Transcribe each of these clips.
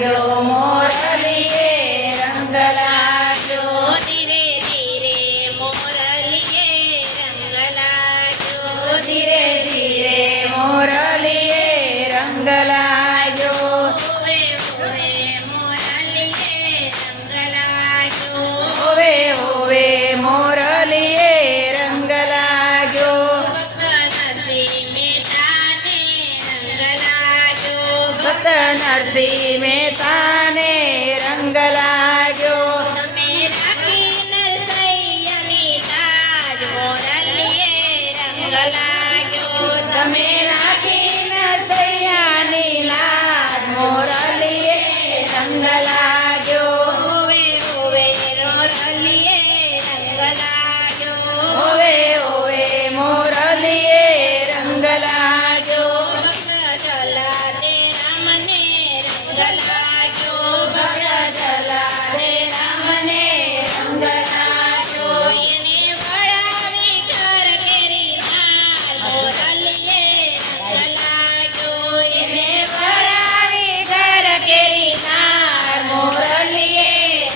લાગ્યો મોરલીએ રંગ લાગ્યો ધીરે ધીરે મોરલીએ રંગ લાગ્યો ધીરે ધીરે મોરલીએ રંગ લાગ્યો હોવે હોવે મોરલીએ રંગ લાગ્યો ભક્ત નરસિંહ મહેતાને રંગ લાગ્યો તમે રાખી નરસૈયાની લાજ મોરલીએ રંગ લાગ્યો તમે રાખી નરસૈયાની લાજ મોરલીએ રંગ લાગ્યો હોવે હોવે મોરલીએ રંગ લાગ્યો હોવે હોવે મોરલીએ રંગ લાગ્યો ભક્ત ચલાતે રામને રંગ લાગ્યો ભક્ત ચલારે રામને રંગ લાગ્યો એને વળાવી ઘર કેરી નાર મોરલીએ રંગ લાગ્યો એને વળાવી ઘર કેરી નાર મોરલીએ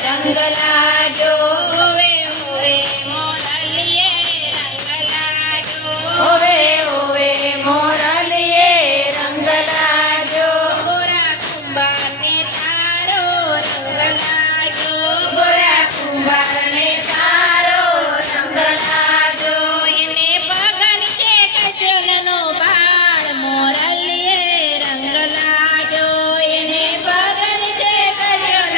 રંગ લાગ્યો હોવે હોવે મોરલીએ રંગ લાગ્યો હોવે હોવે મોરલીએ રંગ લાગ્યો ગોરા કુંભારને તારો રંગ લાગ્યો ગોરા કુંભારને તારો રંગ લાગ્યો એને પગન છે કજલનો બાળ મોરલીએ રંગ લાગ્યો એને પગન છે ગજનનો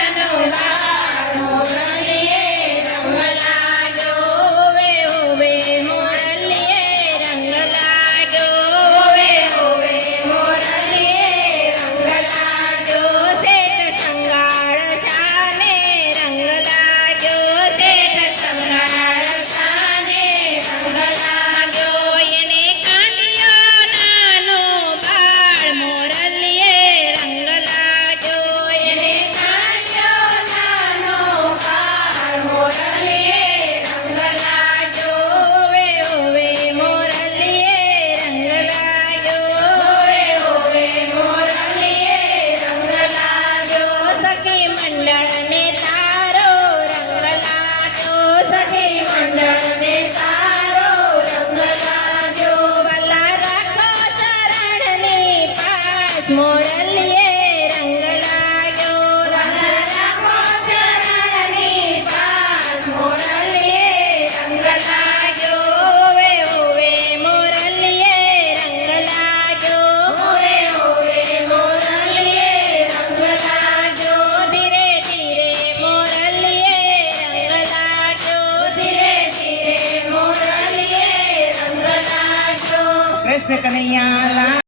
બાળ મોરલીએ રંગ લાગ્યો હોવે હોવે મોરલીએ રંગ લાગ્યો હોવે હોવે મોરલીએ રંગ લાગ્યો શેઠ સંગાળ શાને રંગ લાગ્યો શેઠ સંગાળ શાને રંગ લાગ્યો એને કાંડિયો નાનો બાળ મોરલીએ રંગ લાગ્યો એને કાંડિયો નાનો બાળ મોરલીએ રંગ લાગ્યો હોવે હોવે મોરલીએ રંગ લાગ્યો હોવે હોવે મોરલીએ રંગ લાગ્યો સખી મંડળને તારો રંગ લાગ્યો સખી મંડળને તારો રંગ લાગ્યો ભલા રાખો ચરણની પાસ મોરલીએ રંગ લાગ્યો ભલા રાખો ચરણની પાસ મોરલીએ રંગ લાગ્યો હોવે હોવે મોરલીએ રંગ લાગ્યો હોવે હોવે મોરલીએ રંગ લાગ્યો ધીરે ધીરે મોરલીએ રંગ લાગ્યો ધીરે ધીરે મોરલીએ રંગ લાગ્યો કૃષ્ણ કનૈયા